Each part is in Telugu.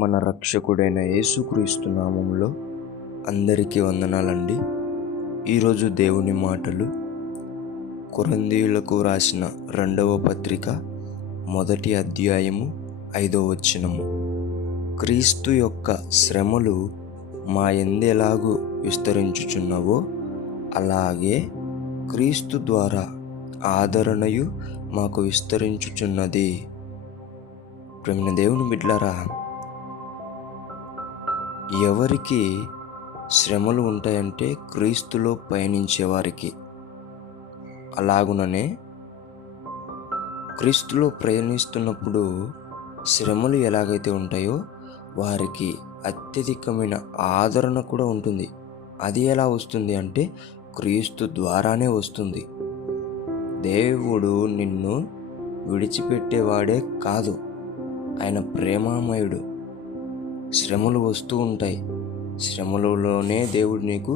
మన రక్షకుడైన యేసుక్రీస్తు నామములో అందరికీ వందనాలండి. ఈరోజు దేవుని మాటలు కొరింథీయులకు రాసిన 2వ పత్రిక 1వ అధ్యాయము 5వ వచనము. క్రీస్తు యొక్క శ్రమలు మా యందెలాగూ విస్తరించుచున్నవో అలాగే క్రీస్తు ద్వారా ఆదరణయు మాకు విస్తరించుచున్నది. ప్రేమ దేవుని బిడ్డలారా, ఎవరికి శ్రమలు ఉంటాయంటే క్రీస్తులో పయనించే వారికి. అలాగుననే క్రీస్తులో ప్రయాణిస్తున్నప్పుడు శ్రమలు ఎలాగైతే ఉంటాయో వారికి అత్యధికమైన ఆదరణ కూడా ఉంటుంది. అది ఎలా వస్తుంది అంటే క్రీస్తు ద్వారానే వస్తుంది. దేవుడు నిన్ను విడిచిపెట్టేవాడే కాదు, ఆయన ప్రేమామయుడు. శ్రమలు వస్తూ ఉంటాయి, శ్రమలలోనే దేవుడు నీకు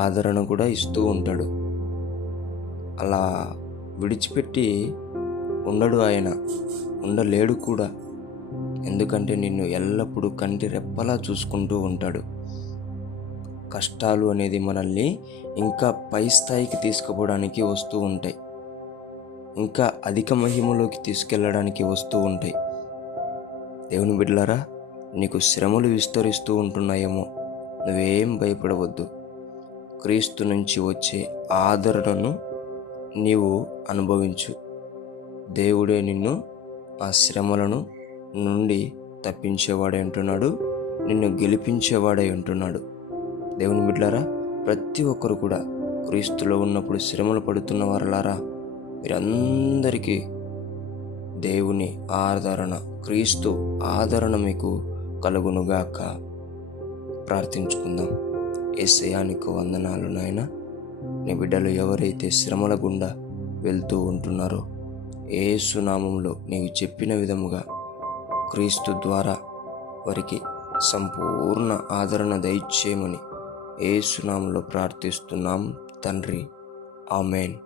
ఆదరణ కూడా ఇస్తూ ఉంటాడు. అలా విడిచిపెట్టి ఉండడు, ఆయన ఉండలేడు కూడా. ఎందుకంటే నిన్ను ఎల్లప్పుడూ కంటి రెప్పలా చూసుకుంటూ ఉంటాడు. కష్టాలు అనేది మనల్ని ఇంకా పై స్థాయికి తీసుకుపోవడానికి వస్తూ ఉంటాయి, ఇంకా అధిక మహిమలోకి తీసుకెళ్ళడానికి వస్తూ ఉంటాయి. దేవుని బిడ్డలారా, నీకు శ్రమలు విస్తరిస్తూ ఉంటున్నాయేమో, నువ్వేం భయపడవద్దు. క్రీస్తు నుంచి వచ్చే ఆదరణను నీవు అనుభవించు. దేవుడే నిన్ను ఆ శ్రమలను నుండి తప్పించేవాడై ఉంటున్నాడు, నిన్ను గెలిపించేవాడై ఉంటున్నాడు. దేవుని బిడ్డలారా, ప్రతి ఒక్కరు కూడా క్రీస్తులో ఉన్నప్పుడు శ్రమలు పడుతున్న వారలారా, మీరందరికీ దేవుని ఆదరణ, క్రీస్తు ఆదరణ మీకు కలుగునుగాక. ప్రార్థించుకుందాం. యేసయ్యా, నీకు వందనాలు నాయనా. నీ బిడ్డలు ఎవరైతే శ్రమల గుండా వెళ్తూ ఉంటున్నారో యేసు నామములో నీవు చెప్పిన విధముగా క్రీస్తు ద్వారా వారికి సంపూర్ణ ఆదరణ దయచేయమని యేసు నామములో ప్రార్థిస్తున్నాం తండ్రి. ఆమేన్.